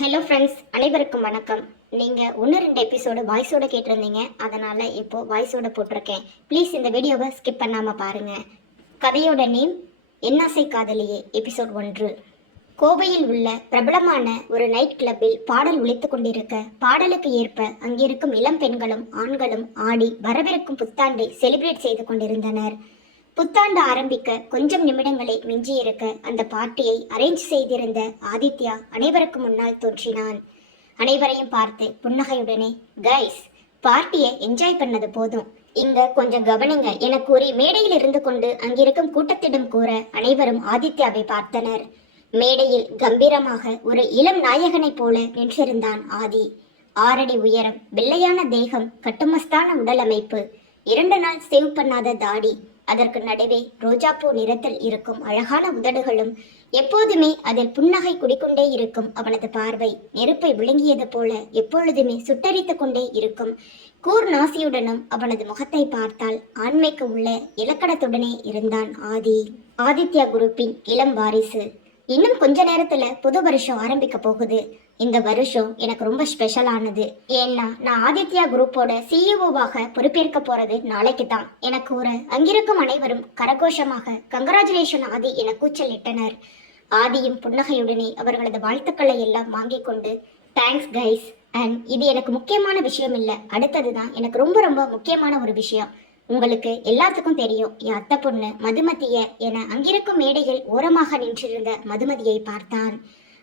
Hello friends, அனைவருக்கும் வணக்கம். நீங்கள் ஒன்று ரெண்டு எபிசோடு வாய்ஸோட கேட்டிருந்தீங்க. அதனால் இப்போது வாய்ஸோட போட்டிருக்கேன். ப்ளீஸ் இந்த வீடியோவை ஸ்கிப் பண்ணாமல் பாருங்கள். கதையோட நேம் என்னாசை காதலியே, எபிசோட் 1. கோவையில் உள்ள பிரபலமான ஒரு நைட் கிளப்பில் பாடல் ஒலித்து கொண்டிருக்க, பாடலுக்கு ஏற்ப அங்கிருக்கும் இளம் பெண்களும் ஆண்களும் ஆடி வரவிருக்கும் புத்தாண்டை செலிப்ரேட் செய்து கொண்டிருந்தனர். புத்தாண்டு ஆரம்பிக்க கொஞ்சம் நிமிடங்களே மிஞ்சியிருக்க அந்த பார்ட்டியை அரேஞ்ச் செய்திருந்த ஆதித்யா அனைவருக்கு முன்னால் தோன்றினான். அனைவரையும் பார்த்து புன்னகையுடனே, கைஸ், பார்ட்டியை என்ஜாய் பண்ணது போதும், இங்க கொஞ்சம் கவனிங்க என கூறி மேடையில் இருந்து கொண்டு அங்கிருக்கும் கூட்டத்திடம் கூற அனைவரும் ஆதித்யாவை பார்த்தனர். மேடையில் கம்பீரமாக ஒரு இளம் நாயகனைப் போல நின்றிருந்தான் ஆதி. 6 அடி உயரம், வெள்ளையான தேகம், கட்டுமஸ்தான உடல் அமைப்பு, 2 நாள் சேவ் பண்ணாத தாடி, அதற்கு நடுவே ரோஜாப்பூ நிறத்தில் இருக்கும் அழகான உதடுகளும், எப்போதுமே அதில் புன்னகை குடிக்கொண்டே இருக்கும் அவனது பார்வை நெருப்பை விழுங்கியது போல எப்பொழுதுமே சுட்டரித்துக் கொண்டே இருக்கும் கூர் நாசியுடனும் அவனது முகத்தை பார்த்தால் ஆண்மைக்கு உள்ள இலக்கணத்துடனே இருந்தான் ஆதி. ஆதித்யா குரூப்பின் இளம் வாரிசு. இன்னும் கொஞ்ச நேரத்துல புது வருஷம் ஆரம்பிக்க போகுது. இந்த வருஷம் எனக்கு ரொம்ப ஸ்பெஷலானது. ஏன்னா நான் ஆதித்யா குரூப்போட சிஇஓவாக பொறுப்பேற்க போறது நாளைக்கு தான் என கூற அங்கிருக்கும் அனைவரும் கரகோஷமாக கங்கராச்சுலேஷன் ஆதி என கூச்சலிட்டனர். ஆதியும் புன்னகையுடனே அவர்களது வாழ்த்துக்களை எல்லாம் வாங்கி கொண்டு, தேங்க்ஸ் கைஸ், அண்ட் இது எனக்கு முக்கியமான விஷயம் இல்லை, அடுத்ததுதான் எனக்கு ரொம்ப ரொம்ப முக்கியமான ஒரு விஷயம். உங்களுக்கு எல்லாத்துக்கும் தெரியும், என் அத்தை பொண்ணு மதுமதிய என அங்கிருக்கும் மேடையில் ஓரமாக நின்றிருந்த மதுமதியை பார்த்தான்.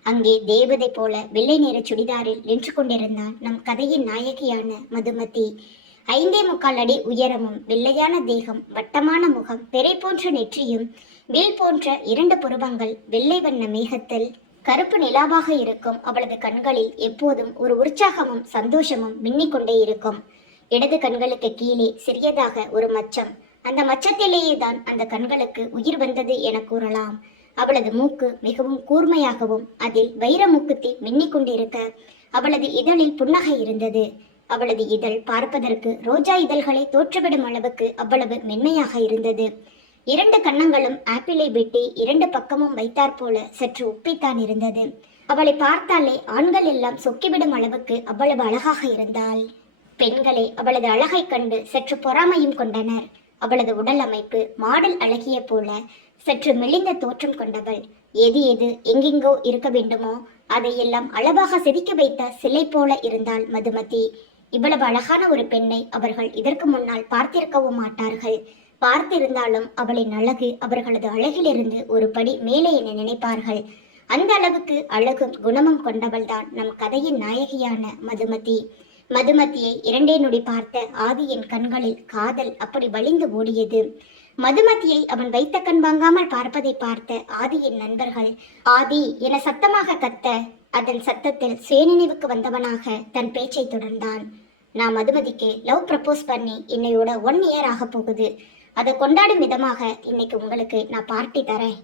அங்கே தேவதை போல வெள்ளை நிற சுடிதாரில் நின்று கொண்டிருந்தான் நம் கதையின் நாயகியான மதுமதி. 5.25 அடி உயரமும், வெள்ளையான தேகம், வட்டமான முகம், பெரை போன்ற நெற்றியும், வில் போன்ற 2 புருவங்கள், வெள்ளை வண்ண மேகத்தில் கருப்பு நிலாவாக இருக்கும் அவளது கண்களில் எப்போதும் ஒரு உற்சாகமும் சந்தோஷமும் மின்னிக்கொண்டே இருக்கும். இடது கண்களுக்கு கீழே சிறியதாக ஒரு மச்சம். அந்த மச்சத்திலேயே தான் அந்த கண்களுக்கு உயிர் வந்தது என கூறலாம். அவளது மூக்கு மிகவும் கூர்மையாகவும் அதில் வைர மூக்குத்தி மின்னிக் கொண்டிருக்க அவளது இதழில் புன்னகை இருந்தது. அவளது இதழ் பார்ப்பதற்கு ரோஜா இதழ்களை தோற்றுவிடும் அளவுக்கு அவ்வளவு மென்மையாக இருந்தது. 2 கன்னங்களும் ஆப்பிளை வெட்டி 2 பக்கமும் வைத்தாற் போல சற்று உப்பித்தான் இருந்தது. அவளை பார்த்தாலே ஆண்கள் எல்லாம் சொக்கிவிடும் அளவுக்கு அவ்வளவு அழகாக இருந்தாள். பெண்களே அவளது அழகை கண்டு சற்று பொறாமையும் கொண்டனர். அவளது உடல் அமைப்பு மாடல் அழகிய போல சற்று மெலிந்த தோற்றம் கொண்டவள். எது எது எங்கெங்கோ இருக்க வேண்டுமோ அதையெல்லாம் அளவாக செதுக்கி வைத்த சிலை போல இருந்தாள் மதுமதி. இவ்வளவு அழகான ஒரு பெண்ணை அவர்கள் இதற்கு முன்னால் பார்த்திருக்கவும் மாட்டார்கள். பார்த்திருந்தாலும் அவளின் அழகு அவர்களது அழகிலிருந்து ஒரு படி மேலே என நினைப்பார்கள். அந்த அளவுக்கு அழகும் குணமும் கொண்டவள்தான் நம் கதையின் நாயகியான மதுமதி. மதுமதியை 2 நொடி பார்த்த ஆதியின் கண்களில் காதல் அப்படி வழிந்து ஓடியது. மதுமதியை அவன் வைத்த கண் வாங்காமல் பார்ப்பதை பார்த்த ஆதியின் நண்பர்கள் ஆதி என சத்தமாக கத்த, அதன் சத்தத்தில் சுயநினைவுக்கு வந்தவனாக தன் பேச்சை தொடர்ந்தான். நான் மதுமதிக்கு லவ் ப்ரப்போஸ் பண்ணி என்னையோட 1 இயர் ஆக போகுது. அதை கொண்டாடும் விதமாக இன்னைக்கு உங்களுக்கு நான் பார்ட்டி தரேன்.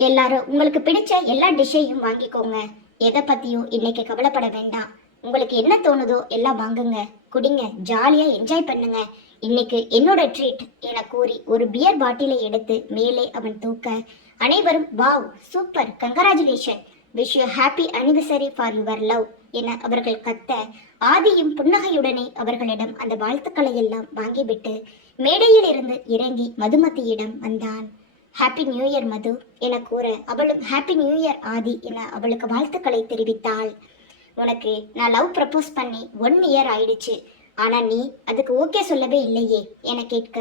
எல்லாரும் உங்களுக்கு பிடிச்ச எல்லா டிஷ்ஷையும் வாங்கிக்கோங்க. எதை பத்தியும் இன்னைக்கு கவலைப்பட வேண்டாம். உங்களுக்கு என்ன தோணுதோ எல்லாம் வாங்குங்க, குடிங்க, ஜாலியா என்ஜாய் பண்ணுங்க. இன்னைக்கு என்னோட ட்ரீட் என கூறி ஒரு பியர் பாட்டிலை எடுத்து மேலே அவன் தூக்க அனைவரும் wow, super, congratulation, wish you happy anniversary for your love என அவர்கள் கத்த ஆதியும் புன்னகையுடனே அவர்களிடம் அந்த வாழ்த்துக்களை எல்லாம் வாங்கிவிட்டு மேடையில் இருந்து இறங்கி மதுமதியிடம் வந்தான். ஹாப்பி நியூ இயர் மது என கூற அவளும் ஹாப்பி நியூ இயர் ஆதி என அவளுக்கு வாழ்த்துக்களை தெரிவித்தாள். உனக்கு நான் லவ் ப்ரப்போஸ் பண்ணி 1 இயர் ஆயிடுச்சு, ஆனா நீ அதுக்கு ஓகே சொல்லவே இல்லையே என கேட்க,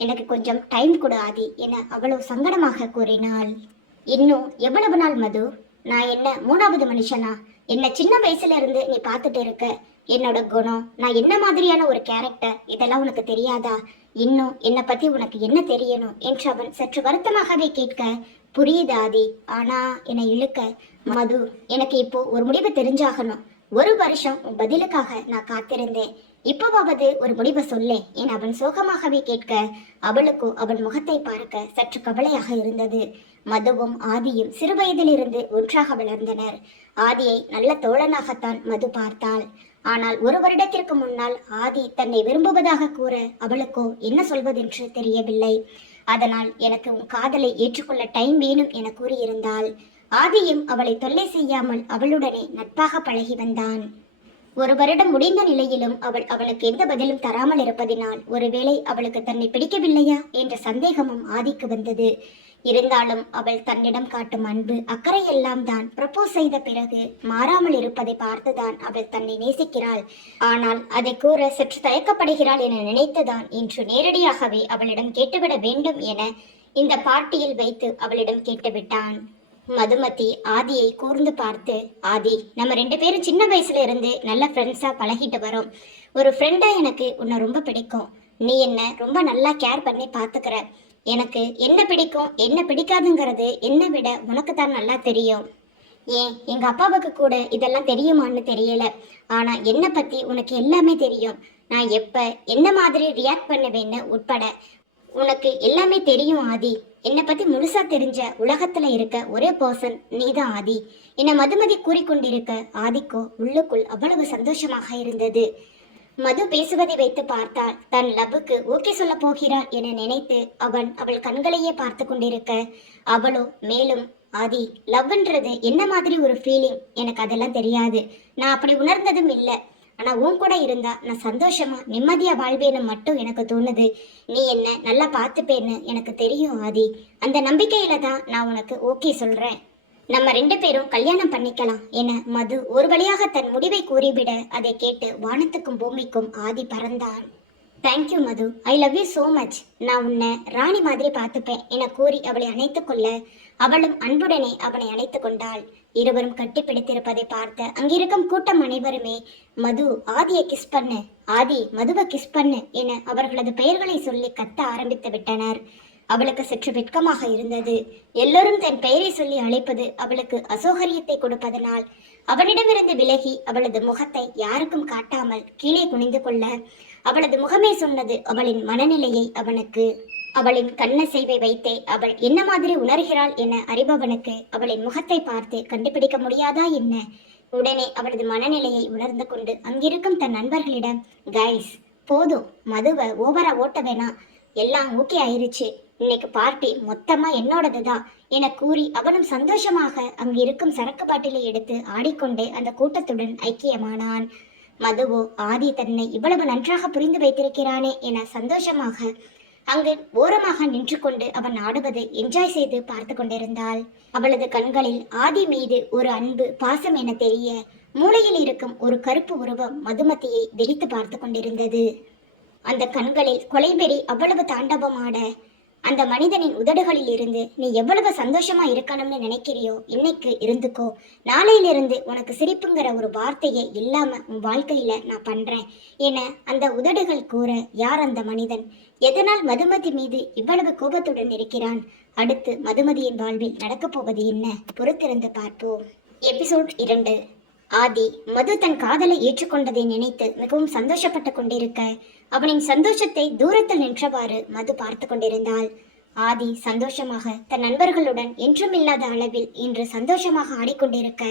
எனக்கு கொஞ்சம் டைம் கொடு ஆதி என அவ்வளவு சங்கடமாக கூறினாள். இன்னும் எவ்வளவு நாள் மது? நான் என்ன 3வது மனுஷனா? என்ன சின்ன வயசுல இருந்து நீ பார்த்துட்டு இருக்க. என்னோட குணம், நான் என்ன மாதிரியான ஒரு கேரக்டர், இதெல்லாம் உனக்கு தெரியாதா? இன்னும் என்னை பத்தி உனக்கு என்ன தெரியணும் என்று அவன் சற்று வருத்தமாகவே கேட்க, புரியுது ஆதி, ஆனா என இழுக்க, மது, எனக்கு இப்போ ஒரு முடிவு தெரிஞ்சாகணும். 1 வருஷம் உன் பதிலுக்காக நான் காத்திருந்தேன். இப்போவாவது ஒரு முடிவை சொல்லேன் என அவன் சோகமாகவே கேட்க அவளுக்கோ அவன் முகத்தை பார்க்க சற்று கவலையாக இருந்தது. மதுவும் ஆதியும் சிறுவயதிலிருந்து ஒன்றாக வளர்ந்தனர். ஆதியை நல்ல தோழனாகத்தான் மது பார்த்தாள். ஆனால் 1 வருடத்திற்கு முன்னால் ஆதி தன்னை விரும்புவதாக கூற அவளுக்கோ என்ன சொல்வதென்று தெரியவில்லை. அதனால் எனக்கு உன் காதலை ஏற்றுக்கொள்ள டைம் வேணும் என கூறியிருந்தாள். ஆதியும் அவளை தொல்லை செய்யாமல் அவளுடனே நட்பாக பழகி வந்தான். ஒரு வருடம் முடிந்த நிலையிலும் அவள் அவனுக்கு எந்த பதிலும் தராமல் இருப்பதினால் ஒருவேளை அவளுக்கு தன்னை பிடிக்கவில்லையா என்ற சந்தேகமும் ஆதிக்கு வந்தது. இருந்தாலும் அவள் தன்னிடம் காட்டும் அன்பு அக்கறையெல்லாம் தான் ப்ரப்போஸ் செய்த பிறகு மாறாமல் இருப்பதை பார்த்துதான் அவள் தன்னை நேசிக்கிறாள். ஆனால் அதை கூற சற்று தயக்கப்படுகிறாள் என நினைத்துதான் இன்று நேரடியாகவே அவளிடம் கேட்டுவிட வேண்டும் என இந்த பார்ட்டியில் வைத்து அவளிடம் கேட்டுவிட்டான். மதுமதி ஆதியை கூர்ந்து பார்த்து, ஆதி, நம்ம 2 பேரும் சின்ன வயசுல இருந்து நல்ல ஃப்ரெண்ட்ஸா பழகிட்டு வரோம். ஒரு ஃப்ரெண்டா எனக்கு உன்னை ரொம்ப பிடிக்கும். நீ என்ன ரொம்ப நல்லா கேர் பண்ணி பாத்துக்கிற. எனக்கு என்ன பிடிக்கும் என்ன பிடிக்காதுங்கிறது என்னை விட உனக்கு தான் நல்லா தெரியும். ஏன் எங்க அப்பாவுக்கு கூட இதெல்லாம் தெரியுமான்னு தெரியல. ஆனா என்னை பத்தி உனக்கு எல்லாமே தெரியும். நான் எப்ப என்ன மாதிரி ரியாக்ட் பண்ணுவேன்னு உட்பட உனக்கு எல்லாமே தெரியும் ஆதி. என்னை பத்தி முழுசா தெரிஞ்ச உலகத்துல இருக்க ஒரே பர்சன் நீதான் ஆதி. என்னை மதுமதி கூறிக்கொண்டிருக்க ஆதிக்கோ உள்ளுக்குள் அவ்வளவு சந்தோஷமாக இருந்தது. மது பேசுவதை வைத்து பார்த்தால் தன் லவ்வுக்கு ஓகே சொல்ல போகிறாள் என நினைத்து அவள் கண்களையே பார்த்து கொண்டிருக்க அவளோ மேலும், ஆதி, லவ்ன்றது என்ன மாதிரி ஒரு ஃபீலிங் எனக்கு அதெல்லாம் தெரியாது. நான் அப்படி உணர்ந்ததும் இல்லை. ஆனா உன் கூட இருந்தா நான் சந்தோஷமா நிம்மதியா வாழ்வேன்னு மட்டும் எனக்கு தோணுது. நீ என்ன நல்லா பார்த்துப்பேன்னு எனக்கு தெரியும் ஆதி. அந்த நம்பிக்கையில தான் நான் உனக்கு ஓகே சொல்றேன். நம்ம 2 பேரும் கல்யாணம் பண்ணிக்கலாம் என மது ஒரு வழியாக தன் முடிவை கூறிவிட அதை கேட்டு வானத்துக்கும் பூமிக்கும் ஆதி பறந்தான். Thank you Madhu, I love you so much. நான் உன்னை ராணி மாதிரி பார்த்துப்பேன் என கூறி அவளை அணைத்து கொள்ள அவளும் அன்புடனே அவனை அணைத்து கொண்டாள். இருவரும் கட்டி பிடித்திருப்பதை பார்த்த அங்கிருக்கும் கூட்டம் அனைவருமே, மது ஆதியை கிஸ் பண்ணு, ஆதி மதுவை கிஸ் பண்ணு என அவர்களது பெயர்களை சொல்லி கத்த ஆரம்பித்து விட்டனர். அவளுக்கு சற்று வெட்கமாக இருந்தது. எல்லோரும் தன் பெயரை சொல்லி அழைப்பது அவளுக்கு அசௌகரியத்தை கொடுப்பதனால் அவனிடமிருந்து விலகி அவளது முகத்தை யாருக்கும் காட்டாமல் கீழே குனிந்து கொள்ள அவளது முகமே சொன்னது அவளின் மனநிலையை அவனுக்கு. அவளின் கண்ணசைவை வைத்தே அவள் என்ன மாதிரி உணர்கிறாள் என அறிபவனுக்கு அவளின் முகத்தை பார்த்து கண்டுபிடிக்க முடியாதா என்ன? உடனே அவளது மனநிலையை உணர்ந்து கொண்டு அங்கிருக்கும் தன் நண்பர்களிடம், கைஸ் போதும், மதுவை ஓவரா ஓட்ட வேணாம், எல்லாம் ஓகே ஆயிருச்சு, இன்னைக்கு பார்ட்டி மொத்தமா என்னோடதுதான் என கூறி அவனும் சந்தோஷமாக அங்கு இருக்கும் சரக்கு பாட்டிலை எடுத்து ஆடிக்கொண்டே அந்த கூட்டத்துடன் ஐக்கியமானான். மதுவோ ஆதி தன்னை இவ்வளவு நன்றாக புரிந்து வைத்திருக்கிறானே என சந்தோஷமாக அங்கு ஓரமாக நின்று கொண்டு அவன் ஆடுவதை என்ஜாய் செய்து பார்த்து கொண்டிருந்தாள். அவளது கண்களில் ஆதி மீது ஒரு அன்பு பாசம் என தெரிய மூளையில் இருக்கும் ஒரு கருப்பு உருவம் மதுமதியை வெறித்து பார்த்து கொண்டிருந்தது. அந்த கண்களில் கொலைவெறி அவ்வளவு தாண்டவமாட அந்த மனிதனின் உதடுகளில் இருந்து, நீ எவ்வளவு சந்தோஷமா இருக்கணும்னு நினைக்கிறியோ இன்னைக்கு இருந்துக்கோ, நாளையிலிருந்து உனக்கு சிரிப்புங்கிற ஒரு வார்த்தையே இல்லாம உன் வாழ்க்கையில நான் பண்றேன் என அந்த உதடுகள் கூற, யார் அந்த மனிதன்? எதனால் மதுமதி மீது இவ்வளவு கோபத்துடன் இருக்கிறான்? அடுத்து மதுமதியின் வாழ்வில் நடக்கப் போவது என்ன? பொறுத்திருந்து பார்ப்போம். எபிசோட் 2. ஆதி மது தன் காதலை ஏற்றுக்கொண்டதை நினைத்து மிகவும் சந்தோஷப்பட்டு கொண்டிருக்க அவனின் சந்தோஷத்தை தூரத்தில் நின்றவாறு மது பார்த்து கொண்டிருந்தாள். ஆதி சந்தோஷமாக தன் நண்பர்களுடன் என்றுமில்லாத அளவில் இன்று சந்தோஷமாக ஆடிக்கொண்டிருக்க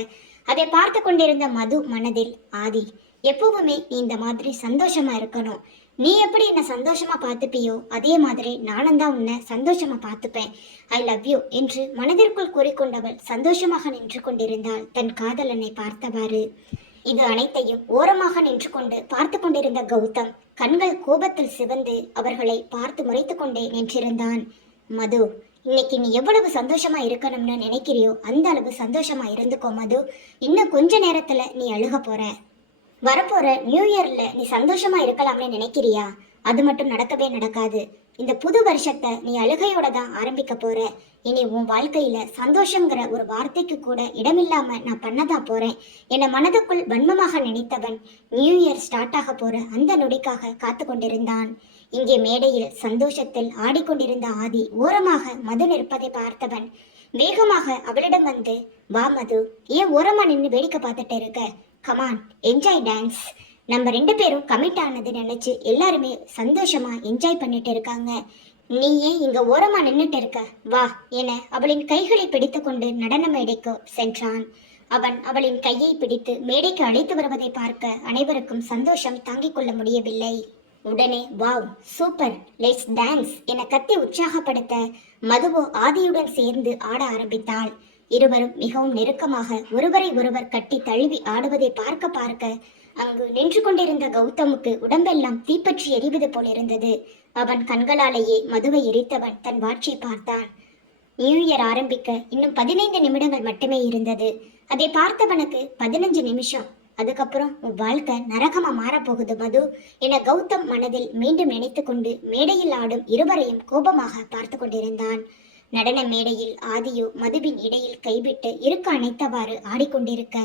அதை பார்த்து கொண்டிருந்த மது மனதில், ஆதி, எப்பவுமே நீ இந்த மாதிரி சந்தோஷமா இருக்கணும். நீ எப்படி என்ன சந்தோஷமா பார்த்துப்பியோ அதே மாதிரி நானும் தான் உன்னை சந்தோஷமா பார்த்துப்பேன். ஐ லவ் யூ என்று மனதிற்குள் கூறிக்கொண்டவள் சந்தோஷமாக நின்று கொண்டிருந்தாள் தன் காதலனை பார்த்தவாறு. இது அனைத்தையும் ஓரமாக நின்று கொண்டு பார்த்து கொண்டிருந்த கௌதம் கண்கள் கோபத்தில் சிவந்து அவர்களை பார்த்து முறைத்து கொண்டே நின்றிருந்தான். மது, இன்னைக்கு நீ எவ்வளவு சந்தோஷமா இருக்கணும்னு நினைக்கிறியோ அந்த அளவு சந்தோஷமா இருந்துக்கோ மது. இன்னும் கொஞ்ச நேரத்துல நீ அழுக போற. வரப்போற நியூ இயர்ல நீ சந்தோஷமா இருக்கலாம்னு நினைக்கிறியா? அது மட்டும் நடக்கவே நடக்காது. இந்த புது வருஷத்தை நீ அழுகையோட தான் ஆரம்பிக்க போற. இனி உன் வாழ்க்கையில சந்தோஷங்கிற ஒரு வார்த்தைக்கு கூட இடமில்லாம நான் பண்ணதா போறேன் என மனதுக்குள் வன்மமாக நினைத்தவன் நியூ இயர் ஸ்டார்ட் ஆக போற அந்த நொடிக்காக காத்து கொண்டிருந்தான். இங்கே மேடையில் சந்தோஷத்தில் ஆடிக்கொண்டிருந்த ஆதி ஓரமாக மது நிற்பதை பார்த்தவன் வேகமாக அவளிடம் வந்து, வா மது, ஏன் ஓரமா நின்று வேடிக்கை பார்த்துட்டு இருக்க? Come on, enjoy dance. நம்ம 2 பேரும் கமிட் ஆனது நினைச்சு எல்லாருமே சந்தோஷமா என்ஜாய் பண்ணிட்டு இருக்காங்க. நீ ஏன் இங்க ஓரமா நின்னுட்டு இருக்க? வா என அவளின் கைகளை பிடித்து கொண்டு நடன மேடைக்கு சென்றான். அவன் அவளின் கையை பிடித்து மேடைக்கு அழைத்து வருவதை பார்க்க அனைவருக்கும் சந்தோஷம் தாங்கிக் கொள்ள முடியவில்லை. உடனே, வாவ், சூப்பர், லெட்ஸ் டான்ஸ் என கத்தி உற்சாகப்படுத்த மதுவோ ஆதியுடன் சேர்ந்து ஆட ஆரம்பித்தாள். இருவரும் மிகவும் நெருக்கமாக ஒருவரை ஒருவர் கட்டி தழுவி ஆடுவதை பார்க்க பார்க்க அங்கு நின்று கொண்டிருந்த கௌதமுக்கு உடம்பெல்லாம் தீப்பற்றி எரிவது போல் இருந்தது. அவன் கண்களாலேயே மதுவை எரித்தவன் தன் வாட்சை பார்த்தான். நியூ இயர் ஆரம்பிக்க இன்னும் 15 நிமிடங்கள் மட்டுமே இருந்தது. அதை பார்த்தவனுக்கு 15 நிமிஷம், அதுக்கப்புறம் உன் வாழ்க்கை நரகமா மாறப்போகுது மது என கௌதம் மனதில் மீண்டும் நினைத்து கொண்டு மேடையில் ஆடும் இருவரையும் கோபமாக பார்த்து கொண்டிருந்தான். நடன மேடையில் ஆதியோ மதுவின் இடையில் கைவிட்டு இருக்க அணைத்தவாறு ஆடிக்கொண்டிருக்க,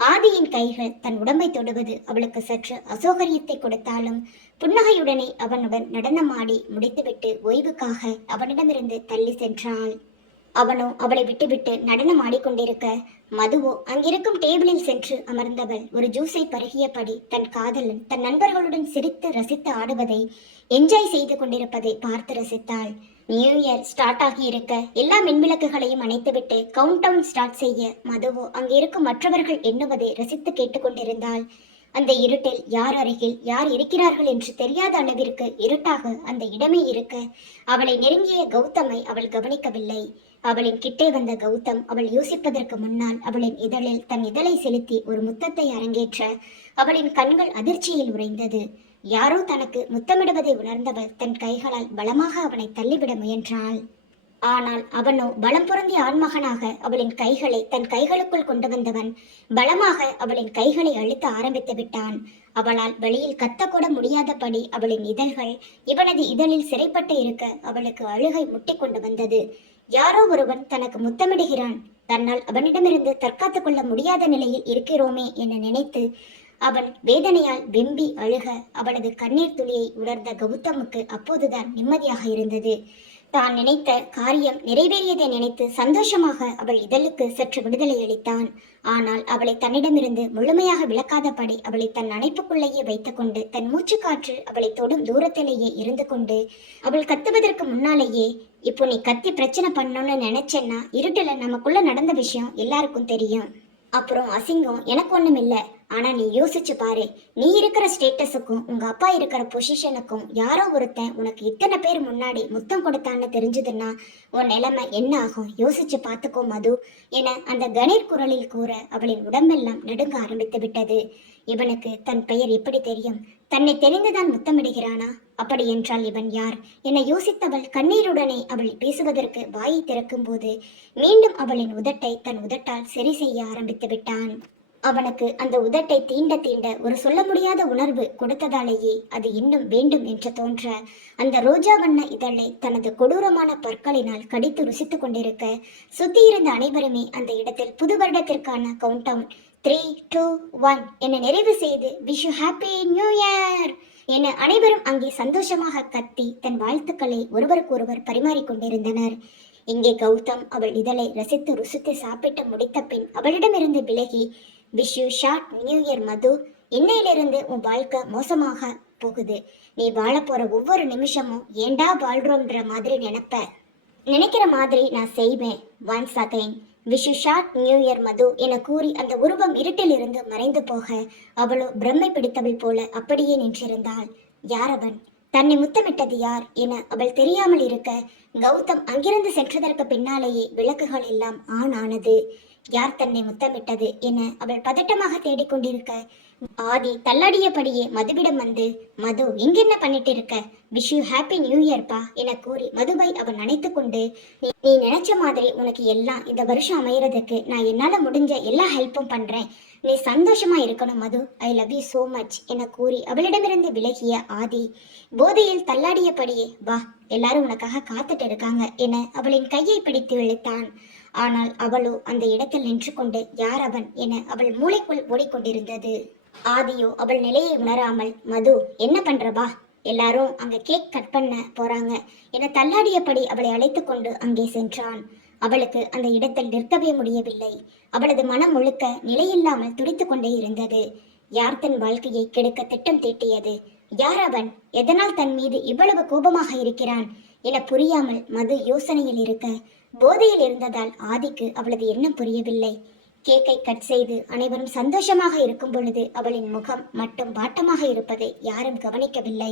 ஆதியின் கைகள் தன் உடம்பை தொடுவது அவளுக்கு சற்று அசௌகரியத்தை கொடுத்தாலும் புன்னகையுடனே அவனுடன் நடனமாடி முடித்துவிட்டு ஓய்வுக்காக அவனிடமிருந்து தள்ளி சென்றாள். அவனோ அவளை விட்டுவிட்டு நடனம் ஆடிக்கொண்டிருக்க, மதுவோ அங்கிருக்கும் டேபிளில் சென்று அமர்ந்தவள் ஒரு ஜூஸை பருகியபடி தன் காதலன் தன் நண்பர்களுடன் சிரித்து ரசித்து ஆடுவதை என்ஜாய் செய்து கொண்டிருப்பதை பார்த்து ரசித்தாள். நியூ இயர் ஸ்டார்ட் ஆகி இருக்க எல்லா மின்விளக்குகளையும் அணைத்துவிட்டு கவுண்ட் டவுன் ஸ்டார்ட் செய்ய மதுவோ அங்கு இருக்கும் மற்றவர்கள் எண்ணுவதை ரசித்து கேட்டுக்கொண்டிருந்தாள். அந்த இருட்டில் யார் அருகில் யார் இருக்கிறார்கள் என்று தெரியாத அளவிற்கு இருட்டாக அந்த இடமே இருக்க, அவளை நெருங்கிய கௌதமை அவள் கவனிக்கவில்லை. அவளின் கிட்டே வந்த கௌதம் அவள் யோசிப்பதற்கு முன்னால் அவளின் இதழில் தன் இதழை செலுத்தி ஒரு முத்தத்தை அரங்கேற்ற அவளின் கண்கள் அதிர்ச்சியில் உறைந்தது. யாரோ தனக்கு முத்தமிடுவதை உணர்ந்தவள் தன் கைகளால் பலமாக அவனை தள்ளிவிட முயன்றாள். ஆனால் அவனோ பலம் பொருந்திய ஆண்மகனாக அவளின் கைகளை தன் கைகளுக்குள் கொண்டு வந்தவன் பலமாக அவளின் கைகளை அழுத்த ஆரம்பித்து விட்டான். அவளால் வெளியில் கத்தக்கூட முடியாதபடி அவளின் இதழ்கள் இவனது இதழில் சிறைப்பட்டு இருக்க அவளுக்கு அழுகை முட்டி கொண்டு வந்தது. யாரோ ஒருவன் தனக்கு முத்தமிடுகிறான், தன்னால் அவனிடமிருந்து தற்காத்து கொள்ள முடியாத நிலையில் இருக்கிறோமே என நினைத்து அவன் வேதனையால் வெம்பி அழுக அவளது கண்ணீர் துளியை உணர்ந்த கௌதமுக்கு அப்போதுதான் நிம்மதியாக இருந்தது. தான் நினைத்த காரியம் நிறைவேறியதை நினைத்து சந்தோஷமாக அவள் இதழுக்கு சற்று விடுதலை அளித்தான். ஆனால் அவளை தன்னிடமிருந்து முழுமையாக விளக்காதபடி அவளை தன் அணைப்புக்குள்ளேயே வைத்துக்கொண்டு தன் மூச்சு காற்று அவளை தொடும் தூரத்திலேயே இருந்து கொண்டு அவள் கத்துவதற்கு முன்னாலேயே, இப்போ நீ கத்தி பிரச்சனை பண்ணணும்னு நினைச்சேன்னா இருட்டுல நமக்குள்ள நடந்த விஷயம் எல்லாருக்கும் தெரியும். அப்புறம் அசிங்கம் எனக்கு ஒண்ணும் இல்ல. ஆனா நீ யோசிச்சு பாரு, நீ இருக்கிற ஸ்டேட்டஸுக்கும் உங்க அப்பா இருக்கிற பொசிஷனுக்கும் யாரோ ஒருத்தன் உனக்கு இத்தனை பேர் முன்னாடி முத்தம் கொடுத்தான்னு தெரிஞ்சதுன்னா உன் நிலைமை என்ன ஆகும் யோசிச்சு பார்த்துக்கோ மது என அந்த கணீர் குரலில் கூற அவளின் உடம்பெல்லாம் நடுங்க ஆரம்பித்து விட்டது. இவனுக்கு தன் பெயர் எப்படி தெரியும்? தன்னை தெரிந்துதான் முத்தமிடுகிறானா? அப்படி என்றால் இவன் யார் என யோசித்தவள் கண்ணீருடனே அவள் பேசுவதற்கு வாயை திறக்கும் போது மீண்டும் அவளின் உதட்டை தன் உதட்டால் சரி செய்ய ஆரம்பித்து விட்டான். அவனுக்கு அந்த உதட்டை தீண்ட தீண்ட ஒரு சொல்ல முடியாத உணர்வு கொடுத்ததாலேயே அது இன்னும் வேண்டும் என்று தோன்ற அந்த ரோஜா வண்ண இதழை தனது கொடூரமான பற்களினால் கடித்து ருசித்து கொண்டிருக்க, சுத்தி இருந்த அனைவருமே அந்த இடத்தில் புது வருடத்திற்கான கவுண்ட் டவுன் 3, 2, 1 என நிறைவு செய்து wish you happy new year என அனைவரும் அங்கே சந்தோஷமாக கத்தி தன் வாழ்த்துக்களை ஒருவருக்கொருவர் பரிமாறிக்கொண்டிருந்தனர். இங்கே கௌதம் அவள் இதழை ரசித்து ருசித்து சாப்பிட்டு முடித்த பின் அவளிடமிருந்து விலகி, wish you short new year Madhu, இன்னையிலிருந்து உன் வாழ்க்கை மோசமாக போகுது. நீ வாழ போற ஒவ்வொரு நிமிஷமும் ஏண்டா வாழ்றோன்ற மாதிரி நினைக்கிற மாதிரி நான் செய்வேன். Once again wish you short new year Madhu என கூறி அந்த உருவம் இருட்டில் இருந்து மறைந்து போக அவளோ பிரம்மை பிடித்தவள் போல அப்படியே நின்றிருந்தாள். யார் அவன்? தன்னை முத்தமிட்டது யார் என அவள் தெரியாமல் இருக்க, கௌதம் அங்கிருந்து சென்றதற்கு பின்னாலேயே விளக்குகள் எல்லாம் ஆன் ஆனது. யார் தன்னை முத்தமிட்டது என அவள் பதட்டமாக தேடிக்கொண்டிருக்க, ஆதி தள்ளாடியபடியே மதுவிடம் வந்து, மது இங்கென்ன பண்ணிட்டு இருக்க, விஷ் யூ ஹாப்பி நியூ இயர்ப்பா என கூறி மதுவை அவன் நினைத்து கொண்டு, நீ நினைச்ச மாதிரி உனக்கு எல்லாம் இந்த வருஷம் அமையறதுக்கு நான் என்னால முடிஞ்ச எல்லா ஹெல்ப்பும் பண்றேன். நீ சந்தோஷமா இருக்கணும் Madhu, I love you so much என கூறி அவளிடமிருந்து விலகிய ஆதி போதையில் தள்ளாடியபடியே, வா எல்லாரும் உனக்காக காத்துட்டு இருக்காங்க என அவளின் கையை பிடித்து இழுத்தான். ஆனால் அவளோ அந்த இடத்தில் நின்று கொண்டு யார் அவன் என அவள் மூளைக்குள் ஓடிக்கொண்டிருந்தது. ஆதியோ அவள் நிலையை உணராமல், மது என்ன பண்றவா, எல்லாரும் அங்க கேக் கட் பண்ண போறாங்க என தள்ளாடியபடி அவளை அழைத்து கொண்டு அங்கே சென்றான். அவளுக்கு அந்த இடத்தில் நிற்கவே முடியவில்லை. அவளது மனம் முழுக்க நிலையில்லாமல் துடித்து கொண்டே இருந்தது. யார் தன் வாழ்க்கையை கெடுக்க திட்டம் தீட்டியது? யார் அவன்? எதனால் தன் மீது இவ்வளவு கோபமாக இருக்கிறான் என புரியாமல் மது யோசனையில் இருக்க, போதையில் இருந்ததால் ஆதிக்கு அவளது எண்ணம் புரியவில்லை. கேக்கை கட் செய்து அனைவரும் சந்தோஷமாக இருக்கும் பொழுது அவளின் முகம் மட்டும் வாட்டமாக இருப்பதை யாரும் கவனிக்கவில்லை.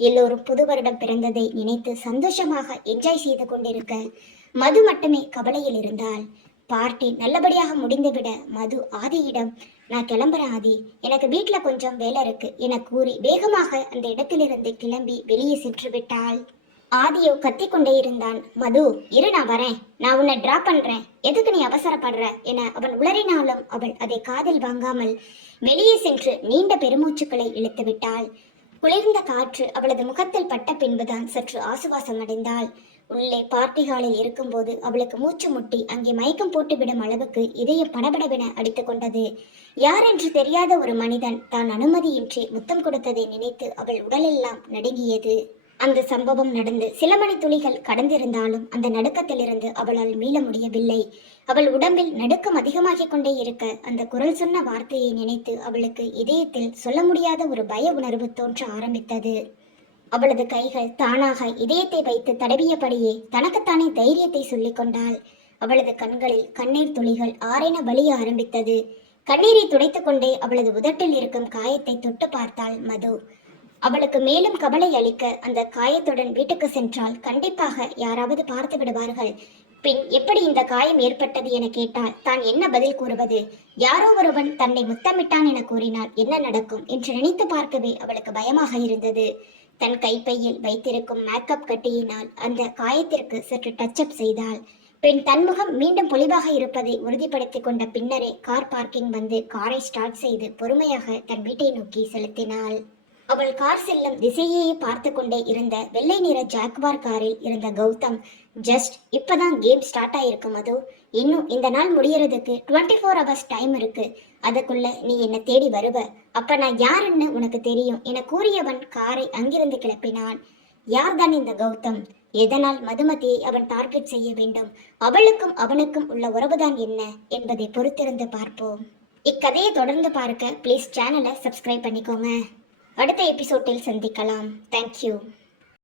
எல்லோரும் புது வருடம் பிறந்ததை நினைத்து சந்தோஷமாக என்ஜாய் செய்து கொண்டிருக்க, மது மட்டுமே கவலையில் இருந்தாள். பார்ட்டி நல்லபடியாக முடிந்துவிட மது ஆதியிடம், நான் கிளம்புறேன் ஆதி, எனக்கு வீட்டுல கொஞ்சம் வேலை இருக்கு என கூறி வேகமாக அந்த இடத்திலிருந்து கிளம்பி வெளியே சென்று விட்டாள். ஆதியோ கத்திக்கொண்டே இருந்தான். மது, இரு, நான் வரேன், நான் உன்னை டிராப் பண்றேன், எதுக்கு நீ அவசரப்படுற என அவன் உளறினாலும் அவள் அதை காதில் வாங்காமல் வெளியே சென்று நீண்ட பெருமூச்சுக்களை இழுத்து விட்டாள். குளிர்ந்த காற்று அவளது முகத்தில் பட்ட பின்புதான் சற்று ஆசுவாசம் அடைந்தாள். உள்ளே பார்ட்டி ஹாலில் இருக்கும்போது அவளுக்கு மூச்சு முட்டி அங்கே மயக்கம் போட்டுவிடும் அளவுக்கு இதயம் படபடவென அடித்துக் கொண்டது. யார் என்று தெரியாத ஒரு மனிதன் தான் அனுமதியின்றி முத்தம் கொடுத்ததை நினைத்து அவள் உடலெல்லாம் நடுங்கியது. அந்த சம்பவம் நடந்து சில மணி துளிகள் கடந்திருந்தாலும் அந்த நடுக்கத்திலிருந்து அவளால் மீள முடியவில்லை. அவள் உடம்பில் நடுக்கம் அதிகமாகிக் கொண்டே இருக்க அந்த குரல் சொன்ன வார்த்தையை நினைத்து அவளுக்கு இதயத்தில் சொல்ல முடியாத ஒரு பய உணர்வு தோன்ற ஆரம்பித்தது. அவளது கைகள் தானாக இதயத்தை வைத்து தடவியபடியே தனக்குத்தானே தைரியத்தை சொல்லிக் கொண்டாள். அவளது கண்களில் கண்ணீர் துளிகள் ஆறென வலிய ஆரம்பித்தது. கண்ணீரை துடைத்துக் கொண்டே அவளது உதட்டில் இருக்கும் காயத்தை தொட்டு பார்த்தாள் மது. அவளுக்கு மேலும் கவலை அளிக்க அந்த காயத்துடன் வீட்டுக்கு சென்றால் கண்டிப்பாக யாராவது பார்த்து விடுவார்கள். பின் எப்படி இந்த காயம் ஏற்பட்டது என கேட்டால் தான் என்ன பதில் கூறுவது? யாரோ ஒருவன் தன்னை முத்தமிட்டான் என கூறினால் என்ன நடக்கும் என்று நினைத்து பார்க்கவே அவளுக்கு பயமாக இருந்தது. தன் கைப்பையில் வைத்திருக்கும் மேக்கப் கட்டியினால் அந்த காயத்திற்கு சற்று டச்சப் செய்தாள். பின் தன்முகம் மீண்டும் பொலிவாக இருப்பதை உறுதிப்படுத்திக் கொண்ட பின்னரே கார் பார்க்கிங் வந்து காரை ஸ்டார்ட் செய்து பொறுமையாக தன் வீட்டை நோக்கி செலுத்தினாள். அவள் கார் செல்லும் திசையே பார்த்து கொண்டே இருந்த வெள்ளை நிற ஜாக்வார் காரில் இருந்த கௌதம், ஜஸ்ட் இப்பதான் கேம் ஸ்டார்ட் ஆயிருக்கும் மது, இன்னும் இந்த நாள் முடியறதுக்கு 24 hours டைம் இருக்கு, அதுக்குள்ள நீ என்ன தேடி வருவ, அப்ப நான் யாருன்னு உனக்கு தெரியும் என கூறியவன் காரை அங்கிருந்து கிளப்பினான். யார்தான் இந்த கௌதம்? எதனால் மதுமதியை அவன் டார்கெட் செய்ய வேண்டும்? அவளுக்கும் அவனுக்கும் உள்ள உறவுதான் என்ன என்பதை பொறுத்திருந்து பார்ப்போம். இக்கதையை தொடர்ந்து பார்க்க ப்ளீஸ் சேனலை சப்ஸ்கிரைப் பண்ணிக்கோங்க. அடுத்த எபிசோட்டில் சந்திக்கலாம். தேங்க்யூ.